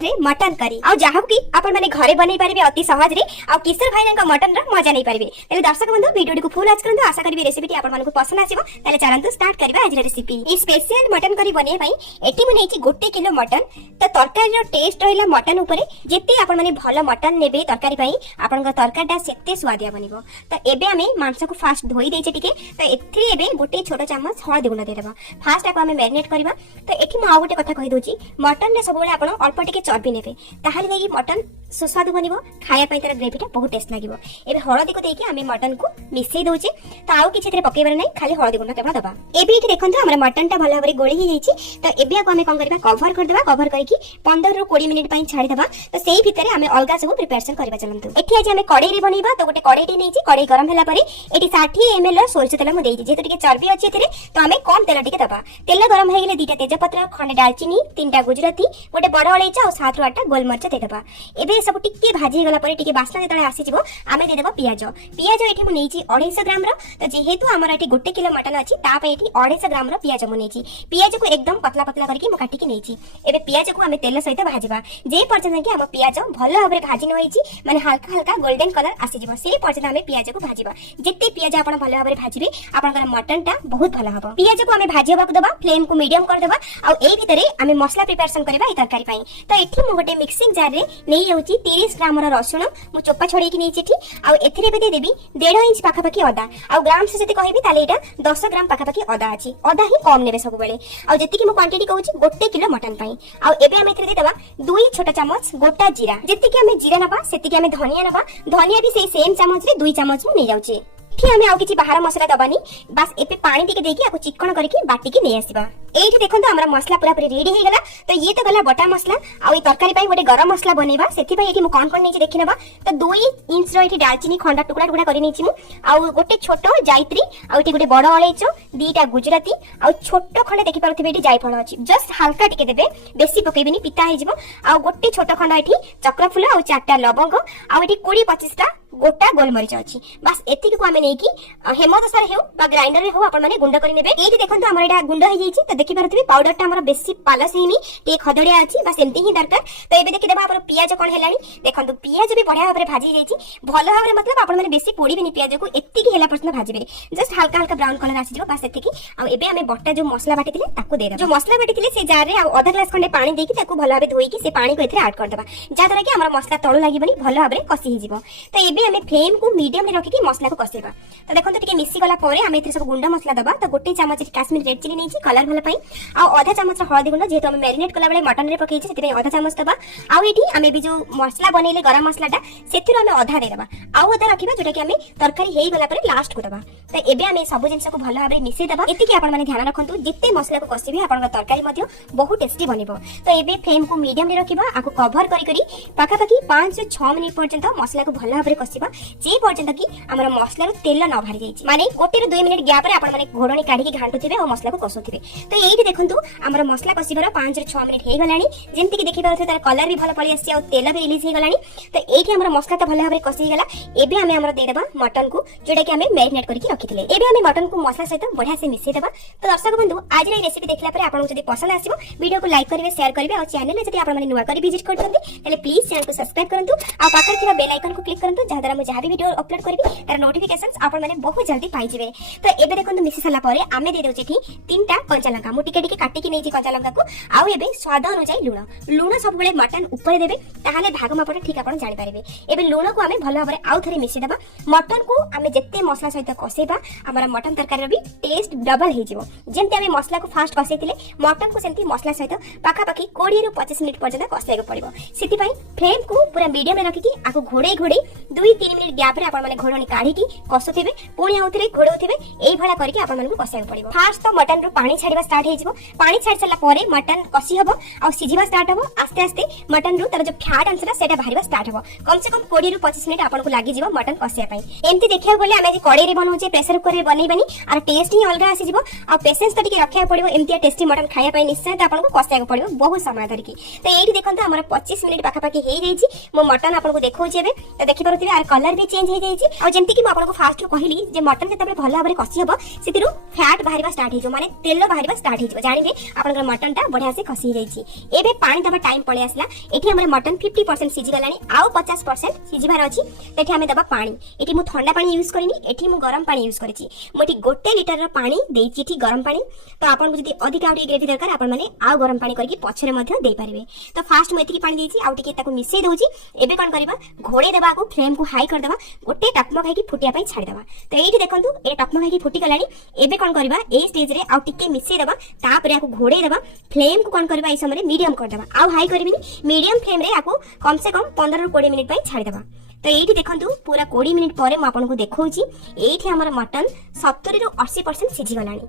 Mutton curry आ जहाँ की आपण माने घरे बनै पारिबे अति सहज रे आ किशोर भाईना मटन रा मजा नै पारिबे। तले दर्शक बंधु वीडियो को फुल वॉच करंतु। आशा करी रेसिपी आपण मानको पसंद आसीबो। तले चलंतु स्टार्ट करबा आज रेसिपी। ई स्पेशल मटन करी बनै पई एटी मु नेछि 1 किलो मटन। त तरकारी रो टेस्ट रहिला मटन ऊपर जेते आपण माने भलो मटन नेबे तरकारी पई आपण को तरकारीटा सेते स्वादिया बनिबो। त एबे हमें मांस को फास्ट धोई देछे टिके। त एथि एबे गोटे छोटो चम्मच हळदी गुंड देदेबा। फास्ट आको हमें मैरिनेट करबा। त एठी मु आ गोटे कथा कहि दोछि मटन ने सब बेले आपण अल्प टिके चर्बी नेबे ताहाले नै मटन सुस्वादु बनिबो। खाया पई तार ग्रेवीटा बहुत टेस्ट लागिबो। एबे हळदी को देकी हमें मटन को मिसई दोछि। त आउ किछि तरे पकेबार नै खाली हळदी गुंड केवल दबा। एबे इठी देखंतु हमरा मटन टा भलो भाबरे गोळी हि जाईछि। त एबे आको हमें कोन करबा कवर कर देबा। कवर करकी 15 रो 20 मिनिट पई छाडी देबा। त सेही भितरे हमें अलगा सब प्रिपरेशन करबा चलंतु। एठी आज हमें कढई रे बनेबा। त गोटे कढईटी नेछि। कढई गरम होला परे एठी 60 ml सोरष तेल मु देछि। जेते टिके चर्बी अछि एथिरे त हमें कम तेल टिके दबा। तेल गरम हे गेले दीटा तेजपत्र खंडे दालचीनी 3टा गुजराती गोटे बड़ अलैचा और 7 रो 8टा गोलमरिच दे दबा। एबे सब टिके भाजी गला परे टिके बासना जेतळे आसी जिवो आमे दे देबा पियाज। पियाज एठी मु नेछि 250 ग्राम रो। त जेहेतु हमर एठी 1 किलो मटन अछि ता पे एठी 250 ग्राम रो पियाज मु नेछि। पियाज को एकदम पतला पतला करके मु काटी के नेछि। एबे पियाज को हमें तेल सहित भाजिबा। जे पर्यंत कि हम पियाज भलो भाबरे भाजी न होइछि माने हल्का हल्का गोल्डन कलर आसी जिवो से पर्यंत हमें पियाज को भाजिबा। जेते पियाज आपण भलो भाबरे भाजिबे आपनकर मटन टा बहुत भलो हबो। पियाज को हमें भाजिबा को दबा। फ्लेम को मीडियम कर देबा। आ एई भितरे हमें मसला प्रिपरेशन करबा ई तरकारी पई। त एठी मु गोटे मिक्सिंग जार रे नै जाउछि 30 ग्राम रो रसुण मु चोपा छोड़े की नेछि एठी। आ एथिरे बे दे देबी 1.5 इंच पाखा पाखी अदा। आ ग्राम से जति कहबी ताले एटा 10 ग्राम पाखा पाखी अदा अछि। अदा ही कम नेबे सब बेले। आ जति कि मु क्वांटिटी कहउछि 1 किलो मटन पई। आ एबे हम एथिरे दे देबा 2 छोटा चम्मच गोटा जीरा। जति कि हमें जीरा नबा सेति कि हमें धनिया नबा। धनिया भी सेही सेम चम्मच रे 2 चम्मच मु नै जाउछि। एठी हमें आउ किछि बाहर मसला दबानी। बस एपे पानी टिके देकी आको चिकन करके बाटी के नै आसीबा। एठी देखंतु हमरा मसला पूरा पूरी रेडी हे गेला। तो ये तो गला बटा मसला। आ ई तरकारी पई गोटे गरम मसला बनेबा। सेति पई एठी मु कोन कोन नेछि देखि नबा। तो 2 इंच रो एठी दालचीनी खंडा टुकड़ा टुकड़ा करि नेछि मु। आ गोटे छोटो जायत्री आ एठी गोटे बड़ अलैच 2टा गुजराती आ छोटो खंडे देखि पारुथिबे एठी जायफळ अछि। जस्ट हल्का टिके देबे बेसी पकेबिनी पिता हे जिवो। आ गोटे छोटो खंडा एठी चक्रफूल आ 4टा लवंग आ एठी 20-25 टा गोटा गोलमरिच अछि। बस एतिक को हमें नेकी हेमदस्तार हेउ बा ग्राइंडर रे हो आपण माने गुंड करि नेबे। एठी देखंतु हमर एटा गुंड हे जाईछि। त देखि पारुथिबे पाउडर टा हमर बेसी पालस हेनी टे खदड़िया अछि। बस एमती ही दरकार। तो एबे देखि देबा आपण पियाज कोन हेलानी। देखंतु पियाज भी बढ़िया भाबरे भाजी जाईछि। भलो भाबरे मतलब आपण माने बेसी पोड़ीबिनी पियाज को एतिक हेला पर्यंत भाजिबे। जस्ट हल्का हल्का ब्राउन कलर आसी जिवो। बस एतिकी। आ एबे हमें बट्टा जो मसला बाटी थिले ताको दे देबा। जो मसला बाटी थिले से जार रे आ आधा ग्लास खंडे पानी देकी ताको भलो भाबे धोई की से पानी को एथरे ऐड कर देबा। जा द्वारा कि हमर मसला तळु लागिबनी भलो भाबरे कसी हि जिवो। तो एबे हमें फ्लेम को मीडियम रे रखी मसला को कसेबा। तो देखंतु टिके मिसी गला परे हम एथरे सब गुंड मसला दबा। तो गोटे चम्मच काश्मीर रेड चिली नेछि कलर भलो पई। आ आधा चम्मच हळदी गुंड जेतो हम मैरिनेट कला बेले मटन रे पकेछि सेति पई आधा चम्मच दबा। आ एठी हमें भी जो मसला बनेले गरम मसलाटा सेतिरो हम आधा दे दबा। आ आधा रखिबा जोटा कि हमें तरकारी हेई गला परे लास्ट को दबा। तो एबे हमें सब जिंस को भलो भाबरे मिसई दबा। एतिकी आपण माने ध्यान रखंतु जेते मसला को कसिबे आपण तरकारी मध्ये बहुत टेस्टी बनिबो। तो एबे फ्लेम को मीडियम रे रखिबा। आको कवर करी करी पाखा पाखी 5 से 6 मिनिट पर्यंत मसला को भलो भाबरे कसिबा। जे पर्यंत कि हमर मसला रो तेल न भारी जाईछि। माने गोटे रो 2 मिनिट गैप रे आपण माने घोडणी काढी के घांटुथिबे और मसला को कसुथिबे। तो एठी देखंतु हमर मसला कसिबार 5 से 6 मिनिट हे गलानी। जेंति कि देखि पाउथे तार कलर भी भलो पळी आसी और तेल भी रिलीज हे गलानी। तो एठी हमर मसला त भलो भाबरे कसी गेला। एबे हमें हमर दे देबा मटन को जोटा कि हमें मैरिनेट करके रखिथिले। एबे हमें मटन को मसला सहित बढ़िया से मिसई देबा। तो दर्शक बंधु आज रे रेसिपी देखला परे आपन जदी पसंद आसीबो वीडियो को लाइक करिवे शेयर करिवे और चैनल रे जदी आपन माने नुवा करी विजिट करथंती तले प्लीज चैनल को सब्सक्राइब करंतु आ पाखर थिबा बेल आइकन को क्लिक करंतु जहा द्वारा मु जहा भी वीडियो अपलोड करबी तार नोटिफिकेशंस आपन माने बहुत जल्दी पाई जिवे। तो एबे देखंतु मिसी सला परे आमे दे देउछि एठी 3टा कंचा लंका मु टिके टिके काटी के नेछि कंचा लंका को। आ एबे स्वाद अनुसार लूण लूण सब बेले मटन ऊपर देबे ताहाले भाग मापटा ठीक आपन जानि पारिबे। एबे लूण को हमें भलो भाबरे आउ थरे मिसी देबा। मटन को हमें जत्ते मसला सहित कसेबा हमर मटन तरकारी रो भी टेस्ट डबल हे जिवो। जेंति हमें मसला को फास्ट कसेतिले मटन को सेंति मसला सहित पाखा पाखी 20 ରୁ 25 मिनिट पर्यंत कसेको पड़िबो। सेति पई फ्लेम को पूरा मीडियम रे रखी की आको घोड़े घोड़े 2-3 मिनिट गैप रे आपन माने घोड़णी काढी की कसुथिबे पुणी आउथरे घोड़ौथिबे एई भला करके आपन माने कसेको पड़िबो। फास्ट तो मटन रो पानी छाडीबा स्टार्ट हे जिवो। पानी छाडी सला परे मटन कसी हबो आ सिझिबा स्टार्ट हबो। आस्ते आस्ते मटन रो तार जो फैट अंशरा सेटा बाहरिबा स्टार्ट हबो। कम से कम 20 ରୁ 25 मिनिट आपन को लागि जिवो मटन कसिया पई। एमती देखिया बोले हमें जे कड़े रे बनौचे प्रेशर कुकर रे बनैबानी आर टेस्ट ही अलगा आसी जिवो। आ पेशेंस तो टिके रखिया पड़िबो। एमती टेस्टी मटन खाया पई निश्चय त आपन को कसिया पड़िबो बहुत समय धरि की। तो एठी देखंतु हमर 25 मिनिट पाखा पाखी हे जाईछि। मो मटन आपन को देखौछि एबे। तो देखि पारुथिबे तार कलर भी चेंज हो जाइए आ जेमति कि आपको फास्ट कहली जे मटन जब भल भाव कषि हम से फैट बाहर स्टार्ट हो माने तेल बाहर स्टार्ट हो जानवे आपन मटन टा बढ़िया से कषि जाइए एबे पानी दबा टाइम पड़े आसला एठी हमर मटन 50% सिझी गलानी आउ 50% सिझिबार अछि तेठी हमें दबा पानी एठी मु ठंडा पानी यूज करिनी एठी मु गरम पानी यूज करिछि मु एठी 1 लीटर रो पानी देछि एठी गरम पानी तो आपन जदी अधिक आउटी ग्रेवी दरकार आपन माने आउ गरम पानी करके पछरे मध्ये दे पारिबे तो फास्ट मु एठी पानी देछि आउ टिके ताको मिसै दउछि एबे कोन करबा घोड़े देबा को फ्लेम को हाई कर देबा गोटे टकमक है कि फुटिया पई छाडी देबा तो एठी देखंतु ए टकमक है कि फुटी गलानी एबे कोन करबा ए स्टेज रे आउ टिके मिसै देबा तापर याको घोड़े देबा फ्लेम को कोन करबा ए समय मीडियम कर देबा आउ हाई करबिनी मीडियम फ्लेम रे याको कम से कम 15 ରୁ 20 मिनिट पई छाडी देबा तो ये देखो पूरा 20 मिनिट पर मुझे देखौछि एठी हमर मटन 70 ରୁ 80% सिझी गलानी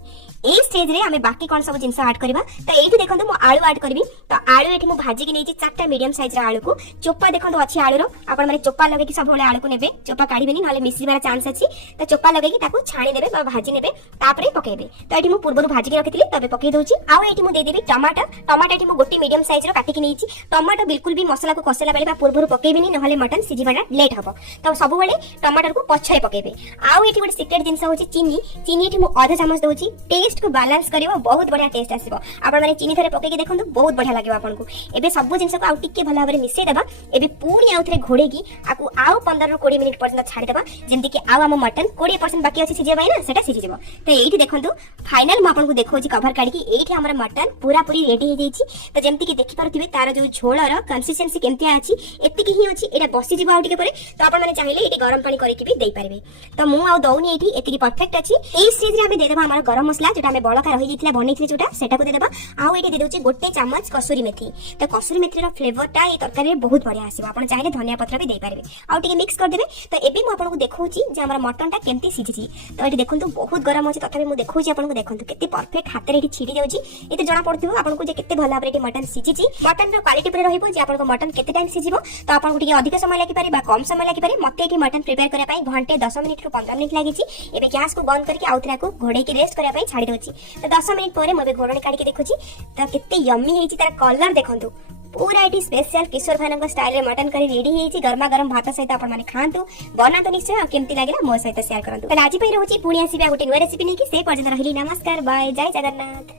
ए स्टेज रे हमें बाकी कौन सब जिंस ऐड करबा तो एठी देखो मु आलू ऐड करबी तो आलू एठी मु भाजी के नेछि 4टा मीडियम साइज रा आलू को चोपा देखो अछि आलू रो आपण माने चोपा लगे कि सब आलू को नेबे चोपा काढिबेनी नले मिसिबार चांस अछि तो चोपा लगे कि ताको छाणी देबे बा भाजी नेबे तापरे पकेबे तो एठी मु पूर्वरु भाजी के रखितली तबे पके दोछि आ एठी मु दे देबी टमाटर एठी मु गोटी मीडियम साइज रो काटि के नेछि टमाटर बिल्कुल भी मसला को कसेला बेले बा पूर्वरु पकेबेनी नहले मटन सिझिबाटा लेट हबो तो सब बेले टमाटर को पछरे पकेबे आउ एठी गोटे सीक्रेट जिंस होछि चीनी एठी मु आधा चम्मच दोछि टेस्ट को बैलेंस करिवो बहुत बढ़िया टेस्ट आसीबो आपण माने चीनी थरे पके के देखंतु बहुत बढ़िया लागिवो आपन को एबे सब जिंस को आउ टिके भला भाबरे मिसै देबा एबे पूरी आउ थरे घोड़े की आकु आउ 15 ରୁ 20 मिनिट पर्यंत छाडी देबा जेमति कि आउ हम मटन 20% बाकी अछि सिझे बाय ना सेटा सिझी जेबो तो एठी देखंतु फाइनल म आपन को देखौछि कवर काढी कि एठी हमर मटन पूरा पूरी रेडी हो जाइछि तो जेमति कि देखि पारुथिबे तार जो झोळर कंसिस्टेंसी केमतिया अछि एतिकी ही अछि एटा बसी जिवो आउ टिके परे तो आपण माने चाहिले एठी गरम पानी करके भी दे पारिबे तो मु आउ दउनी एठी एतिकी परफेक्ट अछि एई स्टेज रे हमें दे देबा हमर गरम मसला जेटा हमें बळका रहि जितला बनेथि जोटा सेटा को दे देबा आउ एठी दे दोछि गोटे चम्मच कसूरी मेथी तो कसूरी मेथी रो फ्लेवर टा ए तरकारी रे बहुत बढ़िया आसीबो आपण चाहिले धनिया पत्र भी दे पारिबे आउ टिके मिक्स कर देबे तो एबे मु आपन को देखौछि जे हमर मटन टा केमति सिझिछि तो एठी देखंतु बहुत गरम अछि तथापि मु देखौछि आपन को देखंतु केते परफेक्ट हाथ रे एठी छिडी जाउछि एते जणा पड़थिबो आपन को जे केते भला भाबरे एठी मटन सिझिछि मटन रो क्वालिटी पर रहिबो जे आपन को मटन केते टाइम सिझिबो तो आपन को टिके अधिक समय लागि पारे बा कम समय लागि पारे मते एठी मटन प्रिपेयर करै पई घंटे 10 मिनिट ରୁ 15 मिनिट लागिछि एबे गैस को बंद करके आउथरा को घोड़े की रेस्ट करै पई छाडी दोछि तो 10 मिनिट परे मबे घोड़णी काढी के देखुछि तो केते यम्मी हेछि तार कलर देखंतु पूरा एटी स्पेशल किशोर भाई स्टाइल रे मटन करी रेडी हेछि गरमा गरम भात सहित आपण माने खांतु बनातो निश्चय केमति लागला मो सहित शेयर करंतु तो आज पई रहउछि पुणी आसीबा गोटे नुवा रेसिपी नेकी से पर्यंत रहिली नमस्कार बाय जय जगन्नाथ।